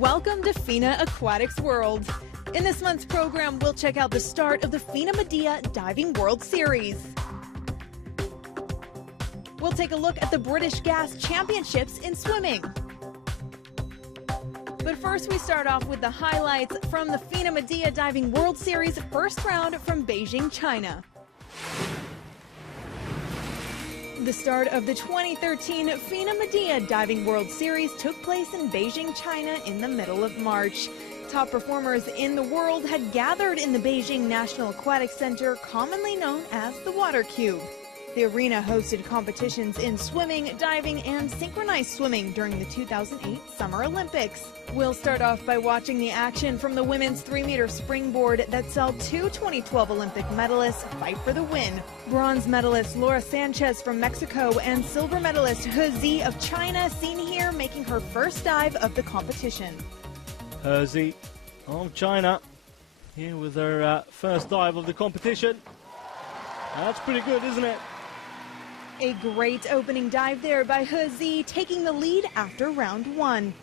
Welcome to FINA Aquatics World. In this month's program, we'll check out the start of the FINA Diving World Series. We'll take a look at the British Gas Championships in swimming. But first, we start off with the highlights from the FINA Diving World Series first round from Beijing, China. The start of the 2013 FINA Diving World Series took place in Beijing, China in the middle of March. Top performers in the world had gathered in the Beijing National Aquatic Center, commonly known as the Water Cube. The arena hosted competitions in swimming, diving, and synchronized swimming during the 2008 Summer Olympics. We'll start off by watching the action from the women's 3-meter springboard that saw two 2012 Olympic medalists fight for the win. Bronze medalist Laura Sanchez from Mexico and silver medalist He Zi of China seen here making her first dive of the competition. He Zi of China here with her first dive of the competition. That's pretty good, isn't it? A great opening dive there by He Zi, taking the lead after round one.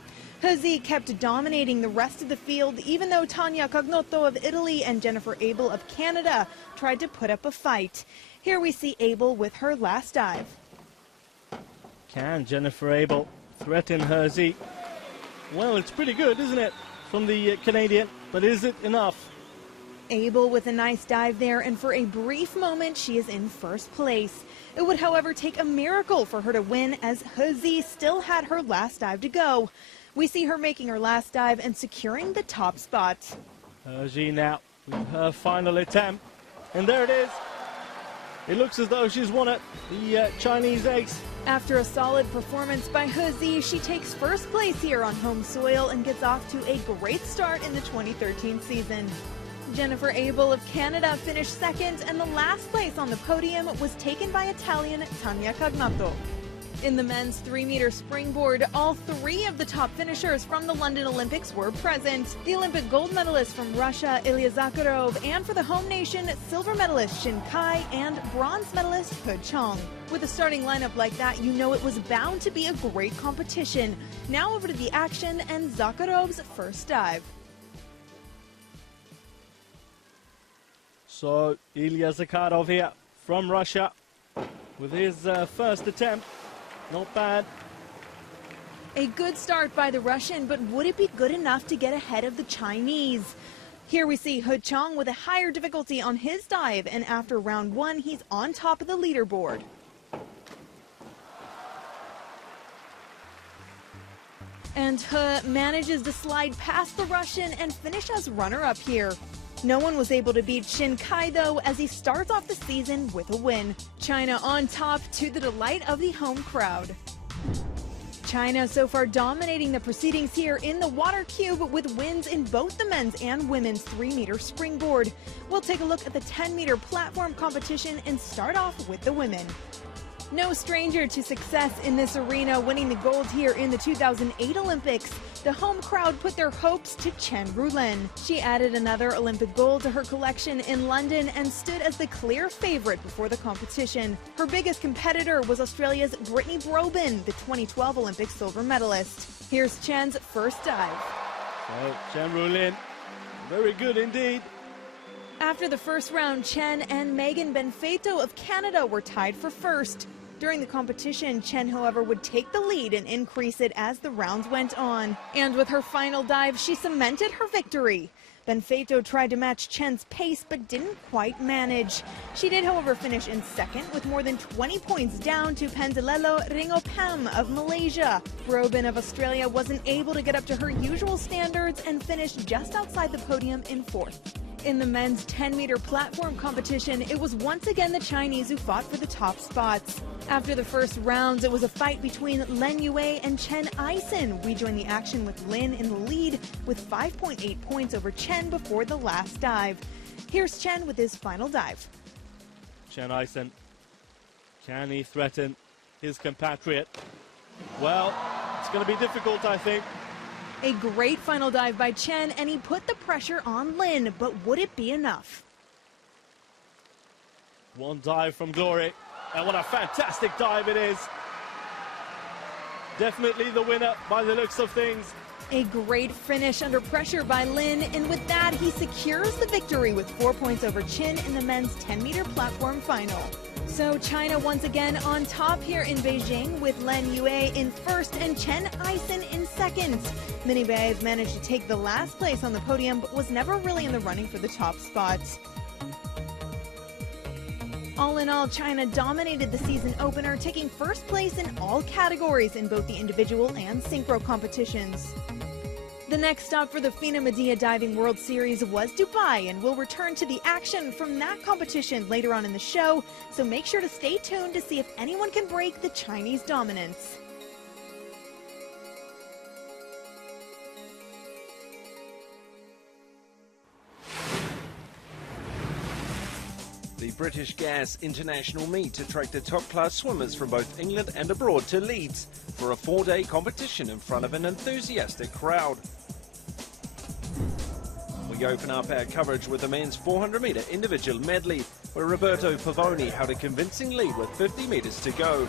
He Zi kept dominating the rest of the field, even though Tania Cagnotto of Italy and Jennifer Abel of Canada tried to put up a fight. Here we see Abel with her last dive. Can Jennifer Abel threaten He Zi? Well, it's pretty good, isn't it, from the Canadian, but is it enough? Abel with a nice dive there, and for a brief moment she is in first place. It would, however, take a miracle for her to win, as He Zi still had her last dive to go. We see her making her last dive and securing the top spot. He Zi now with her final attempt, and there it is. It looks as though she's won it, the Chinese ace. After a solid performance by He Zi, she takes first place here on home soil and gets off to a great start in the 2013 season. Jennifer Abel of Canada finished second, and the last place on the podium was taken by Italian Tania Cagnotto. In the men's 3-meter springboard, all three of the top finishers from the London Olympics were present. The Olympic gold medalist from Russia, Ilya Zakharov, and for the home nation, silver medalist Shin Kai and bronze medalist He Chong. With a starting lineup like that, you know it was bound to be a great competition. Now over to the action and Zakharov's first dive. So Ilya Zakharov here from Russia with his first attempt. Not bad. A good start by the Russian, but would it be good enough to get ahead of the Chinese? Here we see He Chong with a higher difficulty on his dive, and after round one, he's on top of the leaderboard. And He manages to slide past the Russian and finish as runner-up here. No one was able to beat Shin Kai, though, as he starts off the season with a win. China on top, to the delight of the home crowd. China so far dominating the proceedings here in the Water Cube, with wins in both the men's and women's 3-meter springboard. We'll take a look at the 10-meter platform competition and start off with the women. No stranger to success in this arena, winning the gold here in the 2008 Olympics. The home crowd put their hopes to Chen Rulin. She added another Olympic gold to her collection in London and stood as the clear favorite before the competition. Her biggest competitor was Australia's Brittany Brobin, the 2012 Olympic silver medalist. Here's Chen's first dive. So Chen Rulin, very good indeed. After the first round, Chen and Megan Benfeito of Canada were tied for first. During the competition, Chen, however, would take the lead and increase it as the rounds went on. And with her final dive, she cemented her victory. Benfeito tried to match Chen's pace, but didn't quite manage. She did, however, finish in second, with more than 20 points down to Pandelelo Ringopam of Malaysia. Brobin of Australia wasn't able to get up to her usual standards and finished just outside the podium in fourth. In the men's 10-meter platform competition, it was once again the Chinese who fought for the top spots. After the first rounds, it was a fight between Len Yue and Chen Eisen. We join the action with Lin in the lead with 5.8 points over Chen before the last dive. Here's Chen with his final dive. Chen Eisen, can he threaten his compatriot? Well, it's going to be difficult, I think. A great final dive by Chen, and he put the pressure on Lin, but would it be enough? One dive from Glory, and what a fantastic dive it is. Definitely the winner by the looks of things. A great finish under pressure by Lin, and with that, he secures the victory with 4 points over Chen in the men's 10-meter platform final. So China once again on top here in Beijing, with Len Yue in first and Chen Aisen in second. Minnie Bae managed to take the last place on the podium, but was never really in the running for the top spot. All in all, China dominated the season opener, taking first place in all categories in both the individual and synchro competitions. The next stop for the FINA Medea Diving World Series was Dubai, and we'll return to the action from that competition later on in the show, so make sure to stay tuned to see if anyone can break the Chinese dominance. The British Gas International meet attracted top-class swimmers from both England and abroad to Leeds for a 4-day competition in front of an enthusiastic crowd. We open up our coverage with the men's 400-metre individual medley, where Roberto Pavoni held a convincing lead with 50 metres to go.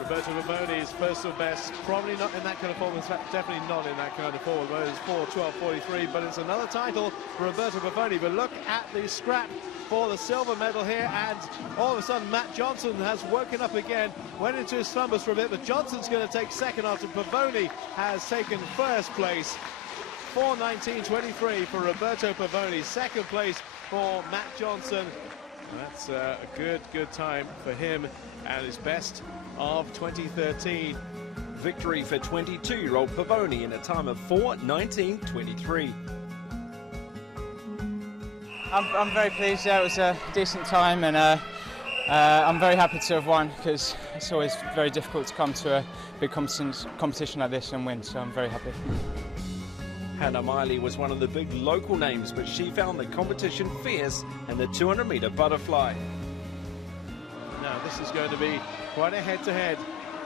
Roberto Pavoni's personal best, probably not in that kind of form, in fact definitely not in that kind of form. It's 4:12.43, but it's another title for Roberto Pavoni. But look at the scrap for the silver medal here, and all of a sudden Matt Johnson has woken up again, went into his slumbers for a bit, but Johnson's going to take second after Pavoni has taken first place. 4:19.23 for Roberto Pavoni, second place for Matt Johnson. That's a good time for him, and his best of 2013. Victory for 22-year-old Pavoni in a time of 4:19.23. I'm very pleased. Yeah, it was a decent time, and I'm very happy to have won, because it's always very difficult to come to a big competition like this and win, so I'm very happy. Hannah Miley was one of the big local names, but she found the competition fierce in the 200-metre butterfly. Now this is going to be quite a head-to-head,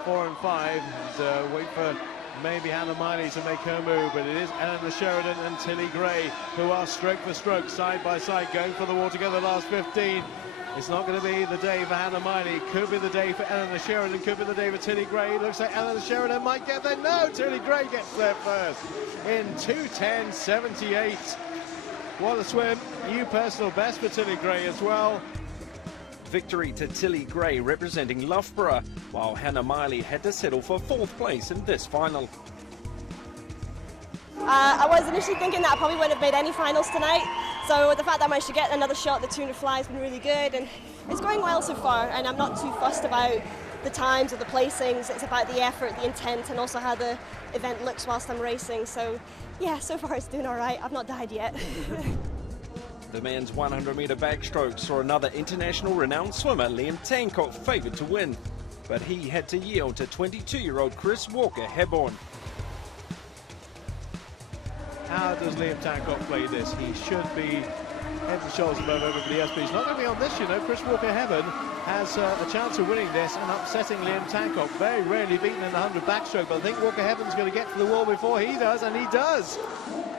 4 and 5, and wait for maybe Hannah Miley to make her move, but it is Eleanor Sheridan and Tilly Gray who are stroke for stroke, side by side, going for the wall together last 15. It's not going to be the day for Hannah Miley. Could be the day for Eleanor Sheridan. Could be the day for Tilly Gray. Looks like Eleanor Sheridan might get there. No, Tilly Gray gets there first in 2:10.78. What a swim. New personal best for Tilly Gray as well. Victory to Tilly Gray representing Loughborough, while Hannah Miley had to settle for 4th place in this final. I was initially thinking that I probably wouldn't have made any finals tonight, so the fact that I managed to get another shot at the 200 fly has been really good, and it's going well so far, and I'm not too fussed about the times or the placings. It's about the effort, the intent, and also how the event looks whilst I'm racing. So yeah, so far it's doing all right. I've not died yet. The men's 100-metre backstroke saw another international renowned swimmer, Liam Tancock, favoured to win, but he had to yield to 22-year-old Chris Walker-Hebborn. How does Liam Tancock play this? He should be head and shoulders above everybody else, but he's not going to be on this, you know. Chris Walker-Hebborn has a chance of winning this and upsetting Liam Tancock. Very rarely beaten in the 100 backstroke, but I think Walker-Hebborn's going to get to the wall before he does, and he does.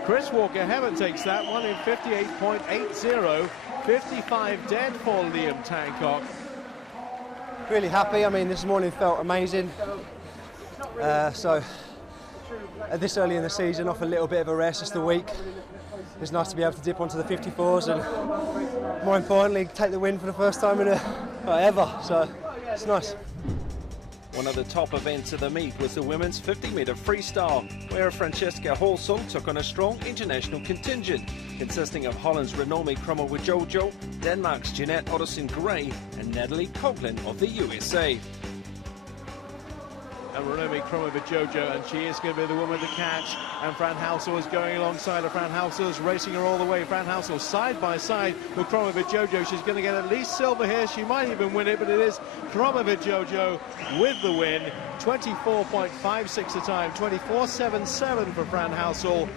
Chris Walker-Hebborn takes that one in 58.80, 55 dead for Liam Tancock. Really happy. I mean, this morning felt amazing. So at this early in the season, off a little bit of a rest just a week. It's nice to be able to dip onto the 54s and, more importantly, take the win for the first time in ever. So it's nice. One of the top events of the meet was the women's 50-metre freestyle, where Francesca Halsall took on a strong international contingent, consisting of Holland's Renomi Kromowidjojo, Denmark's Jeanette Ottesen-Gray, and Natalie Coughlin of the USA. And Renomi Kromowidjojo, and she is going to be the woman to catch, and Fran Halsall is going alongside her. Fran Halsall is racing her all the way. Fran Halsall side by side with Kromowidjojo. She's going to get at least silver here. She might even win it, but it is Kromowidjojo with the win. 24.56 the time, 24.77 for Fran Halsall.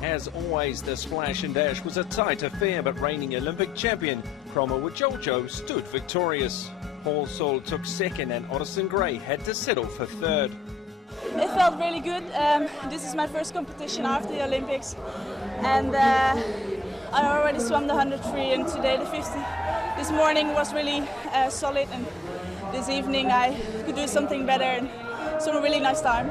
As always, this flash and dash was a tight affair, but reigning Olympic champion Kromowidjojo stood victorious. Halsall took second, and Ottesen-Gray had to settle for third. It felt really good. This is my first competition after the Olympics, and I already swam the 100 free, and today the 50. This morning was really solid, and this evening I could do something better, and So a really nice time.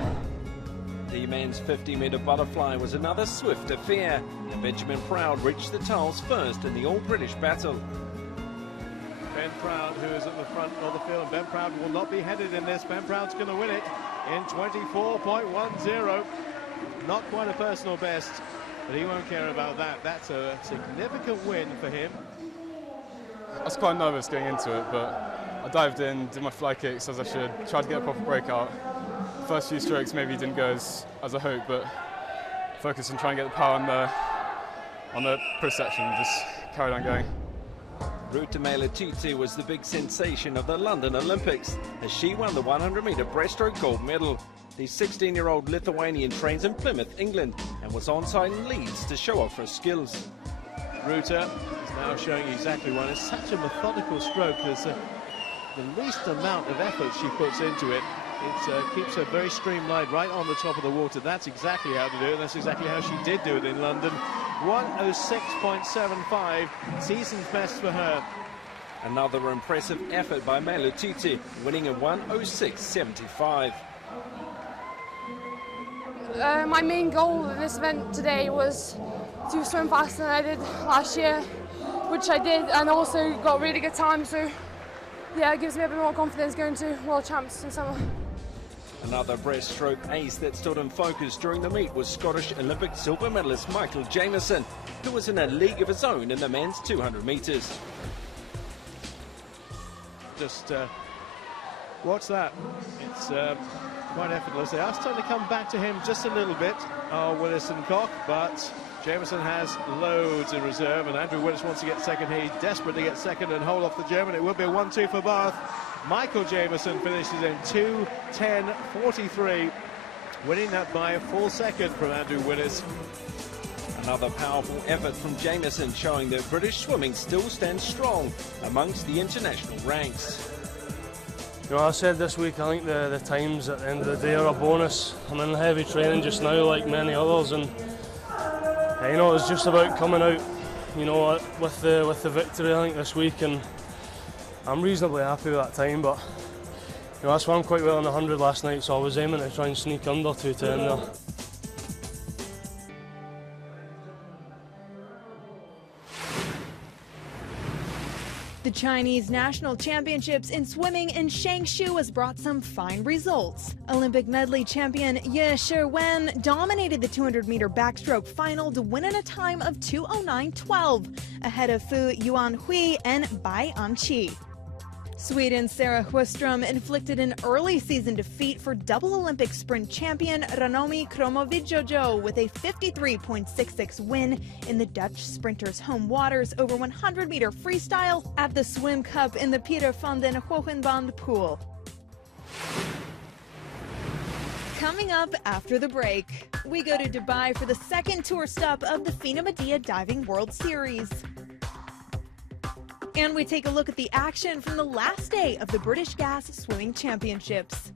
The men's 50-metre butterfly was another swift affair, and Benjamin Proud reached the tiles first in the all-British battle. Ben Proud, who is at the front of the field. Ben Proud will not be headed in this. Ben Proud's going to win it in 24.10. Not quite a personal best, but he won't care about that. That's a significant win for him. I was quite nervous getting into it, but I dived in, did my fly kicks as I should, tried to get a proper breakout. First few strokes maybe didn't go as I hoped, but focused on trying to get the power on the push section, just carried on going. Ruta Meilutyte was the big sensation of the London Olympics as she won the 100-metre breaststroke gold medal. The 16-year-old Lithuanian trains in Plymouth, England, and was on-site in Leeds to show off her skills. Ruta is now showing exactly one. It's such a methodical stroke. There's the least amount of effort she puts into it. It keeps her very streamlined right on the top of the water. That's exactly how to do it. That's exactly how she did do it in London. 1:06.75, season's best for her. Another impressive effort by Meilutyte, winning in 1:06.75. My main goal in this event today was to swim faster than I did last year, which I did, and also got really good time, so yeah, it gives me a bit more confidence going to World Champs in summer. Another breaststroke ace that stood in focus during the meet was Scottish Olympic silver medalist Michael Jamieson, who was in a league of his own in the men's 200 metres. Just watch that. It's quite effortless. They are starting to come back to him just a little bit, Willis and Koch, but Jamieson has loads in reserve, and Andrew Willis wants to get second. He's desperate to get second and hold off the German. It will be a 1-2 for Bath. Michael Jamieson finishes in 2:10.43, winning that by a full second from Andrew Willis. Another powerful effort from Jamieson, showing that British swimming still stands strong amongst the international ranks. You know, I said this week, I think the times at the end of the day are a bonus. I'm in heavy training just now, like many others, and you know, it's just about coming out, you know, with the victory, I think, this week, and I'm reasonably happy with that time. But you know, I swam quite well in the 100 last night, so I was aiming to try and sneak under 2:10 there. The Chinese National Championships in swimming in Changshu has brought some fine results. Olympic medley champion Ye Shiwen dominated the 200-meter backstroke final to win in a time of 2:09.12, ahead of Fu Yuanhui and Bai Anqi. Sweden's Sarah Sjöström inflicted an early season defeat for double Olympic sprint champion Ranomi Kromowidjojo with a 53.66 win in the Dutch sprinter's home waters over 100-meter freestyle at the Swim Cup in the Peter van den Hogenband pool. Coming up after the break, we go to Dubai for the second tour stop of the FINA Diving World Series. And we take a look at the action from the last day of the British Gas Swimming Championships.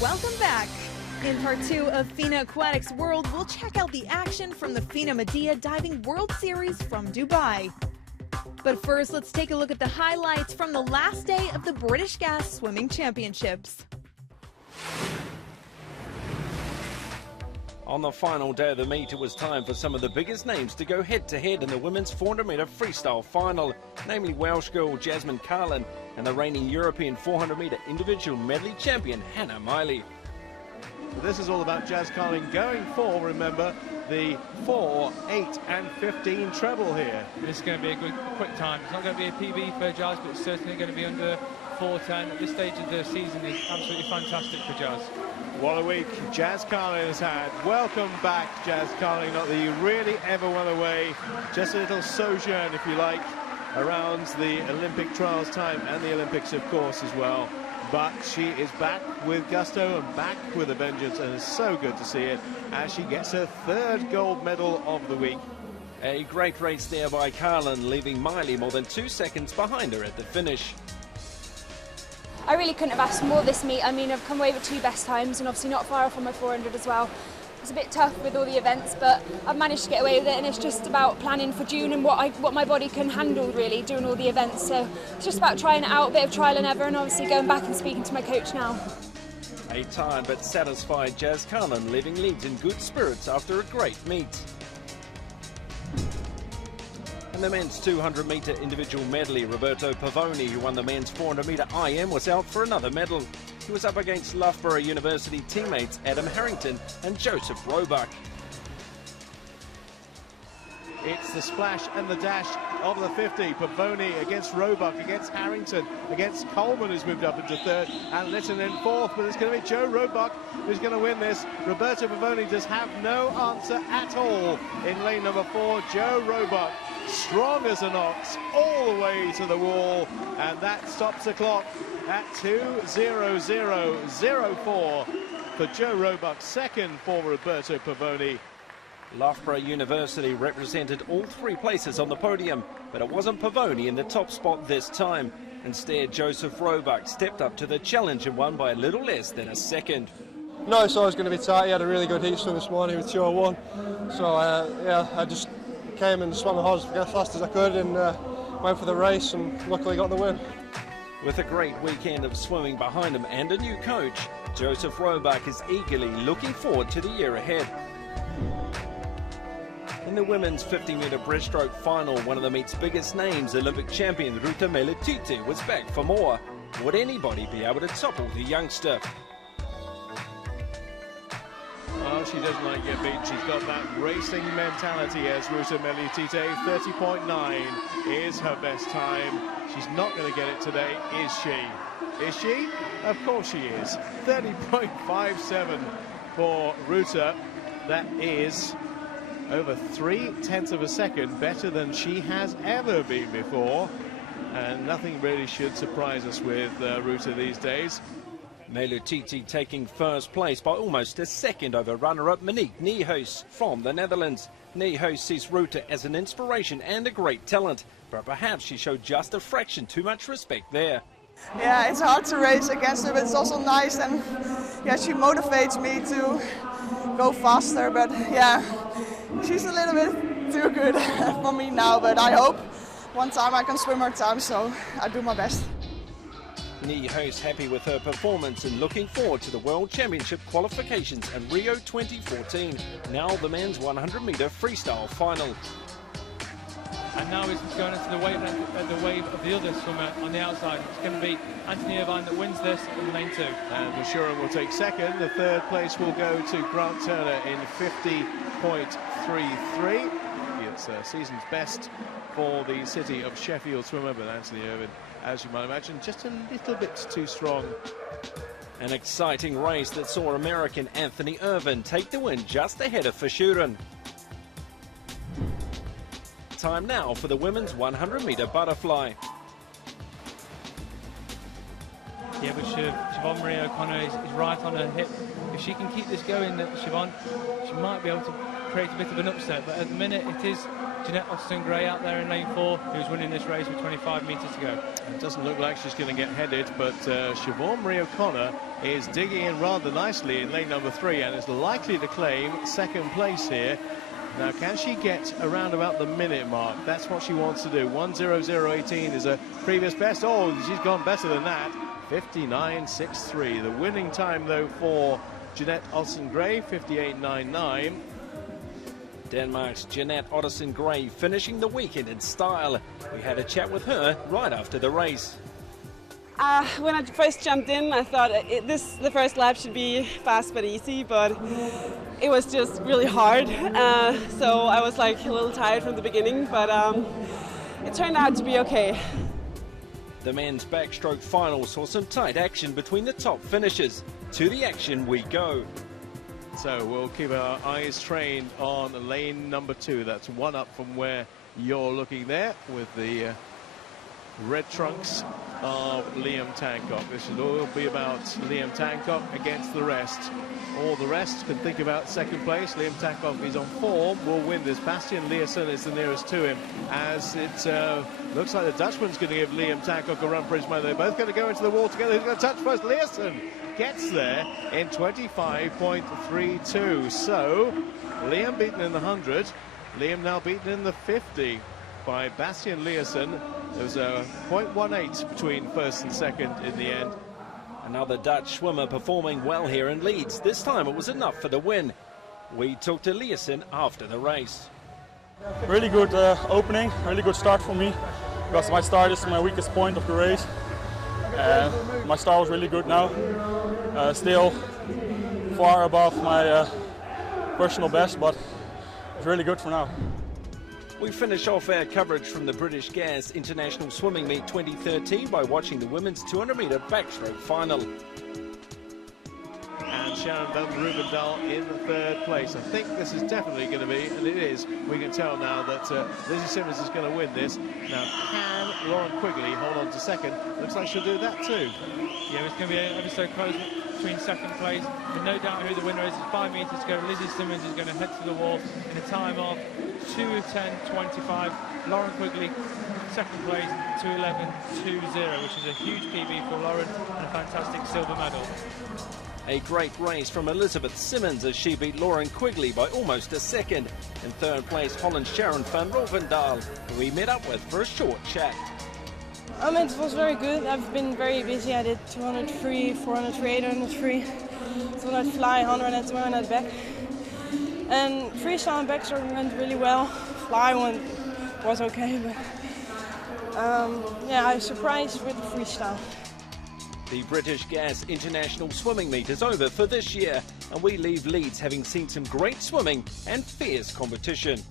Welcome back. In part 2 of FINA Aquatics World, we'll check out the action from the FINA Medea Diving World Series from Dubai. But first, let's take a look at the highlights from the last day of the British Gas Swimming Championships. On the final day of the meet, it was time for some of the biggest names to go head-to-head in the women's 400-metre freestyle final, namely Welsh girl Jasmine Carlin and the reigning European 400-metre individual medley champion Hannah Miley. This is all about Jazz Carlin going for, remember, the 4, 8 and 15 treble here. This is going to be a good, quick time. It's not going to be a PB for Jazz, but it's certainly going to be under 4:10. At this stage of the season is absolutely fantastic for Jazz. What a week Jazz Carlin has had. Welcome back, Jazz Carlin. Not that you really ever went away. Just a little sojourn, if you like, around the Olympic trials time and the Olympics, of course, as well. But she is back with gusto and back with a vengeance, and it's so good to see it as she gets her 3rd gold medal of the week. A great race there by Carlin, leaving Miley more than 2 seconds behind her at the finish. I really couldn't have asked more this meet. I mean, I've come away with 2 best times and obviously not far off on my 400 as well. It's a bit tough with all the events, but I've managed to get away with it, and it's just about planning for June and what my body can handle, really, doing all the events. So it's just about trying it out, a bit of trial and error, and obviously going back and speaking to my coach now. A tired but satisfied Jazz Carlin leaving Leeds in good spirits after a great meet. In the men's 200-metre individual medley, Roberto Pavoni, who won the men's 400-metre IM, was out for another medal. He was up against Loughborough University teammates Adam Harrington and Joseph Roebuck. It's the splash and the dash of the 50. Pavoni against Roebuck, against Harrington, against Coleman, who's moved up into 3rd, and Litton in 4th. But it's going to be Joe Roebuck who's going to win this. Roberto Pavoni does have no answer at all in lane number 4. Joe Roebuck, strong as an ox, all the way to the wall, and that stops the clock at 2:00.04 for Joe Roebuck, 2nd for Roberto Pavoni. Loughborough University represented all 3 places on the podium, but it wasn't Pavoni in the top spot this time. Instead, Joseph Roebuck stepped up to the challenge and won by a little less than a second. No, so I was going to be tight. He had a really good heat swim this morning with 2:01. So yeah, I just came and swam as fast as I could and went for the race, and luckily got the win. With a great weekend of swimming behind him and a new coach, Joseph Roebuck is eagerly looking forward to the year ahead. In the women's 50-metre breaststroke final, one of the meet's biggest names, Olympic champion Ruta Melitite, was back for more. Would anybody be able to topple the youngster? Oh, she doesn't like get beaten. She's got that racing mentality as Ruta Melitite. 30.9 is her best time. She's not going to get it today, is she? Is she? Of course she is. 30.57 for Ruta. That is over 0.3 of a second better than she has ever been before. And nothing really should surprise us with Ruta these days. Melitite taking 1st place by almost a second over runner-up Monique Niehuis from the Netherlands. Niehuis sees Ruta as an inspiration and a great talent, but perhaps she showed just a fraction too much respect there. Yeah, it's hard to race against her, but it's also nice, and yeah, she motivates me to go faster, but yeah, she's a little bit too good for me now, but I hope one time I can swim her time, so I do my best. Niehuis happy with her performance and looking forward to the World Championship qualifications in Rio 2014. Now the men's 100-metre freestyle final. And now he's going into the wave of the other swimmer on the outside. It's going to be Anthony Irvine that wins this in lane 2. And Bashurin will take 2nd. The 3rd place will go to Grant Turner in 50.33. It's season's best for the city of Sheffield swimmer, but Anthony Irvine, as you might imagine, just a little bit too strong. An exciting race that saw American Anthony Irvine take the win just ahead of Bashurin. Time now for the women's 100-metre butterfly. Yeah, but Siobhan Marie O'Connor is right on her hip. If she can keep this going, that Siobhan, she might be able to create a bit of an upset, but at the minute it is Jeanette Austin-Gray out there in lane 4 who's winning this race with 25 metres to go. It doesn't look like she's going to get headed, but Siobhan Marie O'Connor is digging in rather nicely in lane number 3 and is likely to claim second place here. Now, can she get around about the minute mark? That's what she wants to do. 1:00.18 is a previous best. Oh, she's gone better than that. 59.63. The winning time, though, for Jeanette Austin-Gray, 58.99. Denmark's Jeanette Austin-Gray finishing the weekend in style. We had a chat with her right after the race. When I first jumped in, I thought the first lap should be fast but easy, but it was just really hard. So I was like a little tired from the beginning, but it turned out to be okay. The men's backstroke final saw some tight action between the top finishers. To the action we go. So we'll keep our eyes trained on lane number 2. That's one up from where you're looking there with the red trunks of Liam Tancock. This should all be about Liam Tancock against the rest. All the rest can think about second place. Liam Tancock is on form, will win this. Bastian Leersen is the nearest to him, as it looks like the Dutchman's going to give Liam Tancock a run for his money. They're both going to go into the wall together. Who's going to touch first? Leersen gets there in 25.32. So Liam beaten in the 100. Liam now beaten in the 50 by Bastian Leersen. There was a 0.18 between first and second in the end. Another Dutch swimmer performing well here in Leeds. This time it was enough for the win. We talked to Leersen after the race. Really good opening, really good start for me, because my start is my weakest point of the race. My start was really good now. Still far above my personal best, but it's really good for now. We finish off our coverage from the British Gas International Swimming Meet 2013 by watching the women's 200-metre backstroke final. And Sharon van Rubendahl in the 3rd place. I think this is definitely going to be, and it is, we can tell now that Lizzie Simmons is going to win this. Now, can Lauren Quigley hold on to second? Looks like she'll do that too. Yeah, it's going to be ever so close between second place, but no doubt who the winner is. 5 metres to go. Lizzie Simmons is going to head to the wall in a time of 2:10.25. Lauren Quigley, second place, 2:11.20, which is a huge PB for Lauren and a fantastic silver medal. A great race from Elizabeth Simmons as she beat Lauren Quigley by almost a second. In 3rd place, Holland's Sharon van Rovendaal, who we met up with for a short chat. It was very good. I've been very busy. I did 200 free, 400 free, 800 free, 200 fly, 100 and 200 back. And freestyle and backstroke went really well. Fly one was okay, but yeah, I was surprised with the freestyle. The British Gas International Swimming Meet is over for this year, and we leave Leeds having seen some great swimming and fierce competition.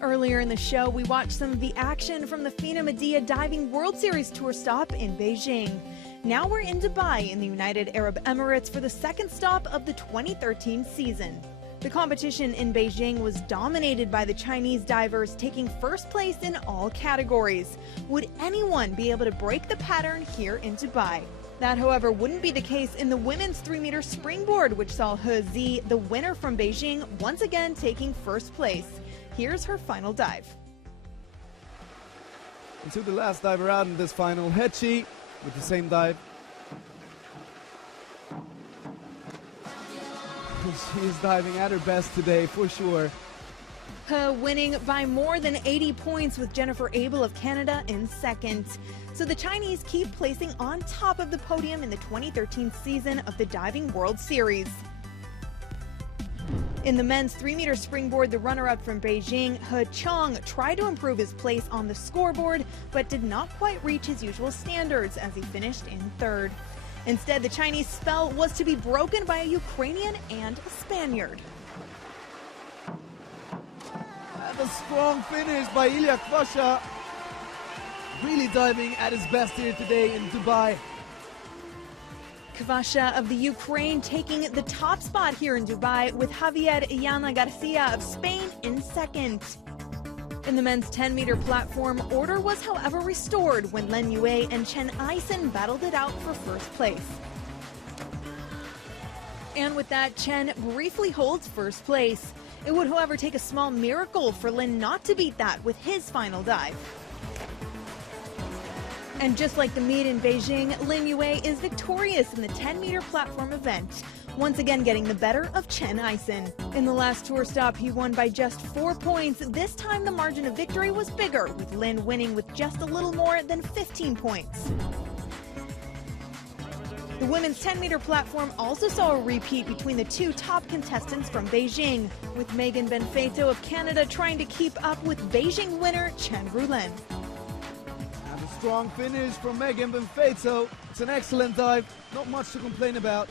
Earlier in the show, we watched some of the action from the FINA Diving World Series Tour stop in Beijing. Now we're in Dubai in the United Arab Emirates for the 2nd stop of the 2013 season. The competition in Beijing was dominated by the Chinese divers taking 1st place in all categories. Would anyone be able to break the pattern here in Dubai? That, however, wouldn't be the case in the women's 3-meter springboard, which saw He Zi, the winner from Beijing, once again taking 1st place. Here's her final dive. Into the last diver out in this final, Hechi with the same dive. She is diving at her best today, for sure. He winning by more than 80 points with Jennifer Abel of Canada in 2nd. So the Chinese keep placing on top of the podium in the 2013 season of the Diving World Series. In the men's 3-meter springboard, the runner-up from Beijing, He Chong, tried to improve his place on the scoreboard, but did not quite reach his usual standards as he finished in 3rd. Instead, the Chinese spell was to be broken by a Ukrainian and a Spaniard. And a strong finish by Ilya Kvasha. Really diving at his best here today in Dubai. Kvasha of the Ukraine taking the top spot here in Dubai, with Javier Yana Garcia of Spain in 2nd. In the men's 10-meter platform, order was however restored when Lin Yue and Chen Eisen battled it out for first place. And with that, Chen briefly holds first place. It would, however, take a small miracle for Lin not to beat that with his final dive. And just like the meet in Beijing, Lin Yue is victorious in the 10-meter platform event, once again getting the better of Chen Eisen. In the last tour stop, he won by just 4 points. This time, the margin of victory was bigger, with Lin winning with just a little more than 15 points. The women's 10-meter platform also saw a repeat between the two top contestants from Beijing, with Megan Benfeito of Canada trying to keep up with Beijing winner Chen Rulin. And a strong finish from Megan Benfeito. It's an excellent dive, not much to complain about.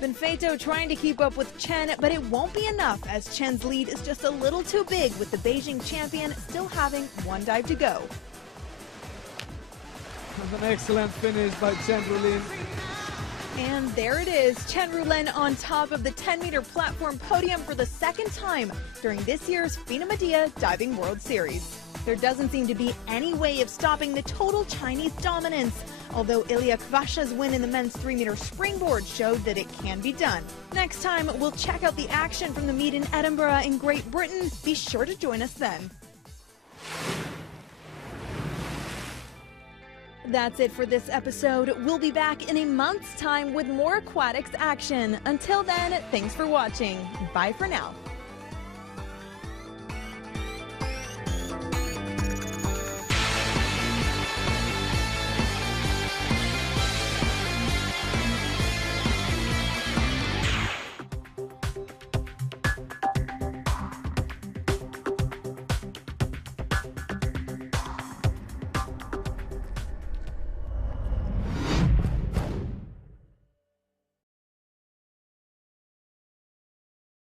Benfeito trying to keep up with Chen, but it won't be enough as Chen's lead is just a little too big, with the Beijing champion still having one dive to go. And an excellent finish by Chen Rulin. And there it is, Chen Rulin on top of the 10-meter platform podium for the second time during this year's FINA Diving World Series. There doesn't seem to be any way of stopping the total Chinese dominance, although Ilya Kvasha's win in the men's 3-meter springboard showed that it can be done. Next time, we'll check out the action from the meet in Edinburgh in Great Britain. Be sure to join us then. That's it for this episode. We'll be back in a month's time with more aquatics action. Until then, thanks for watching. Bye for now.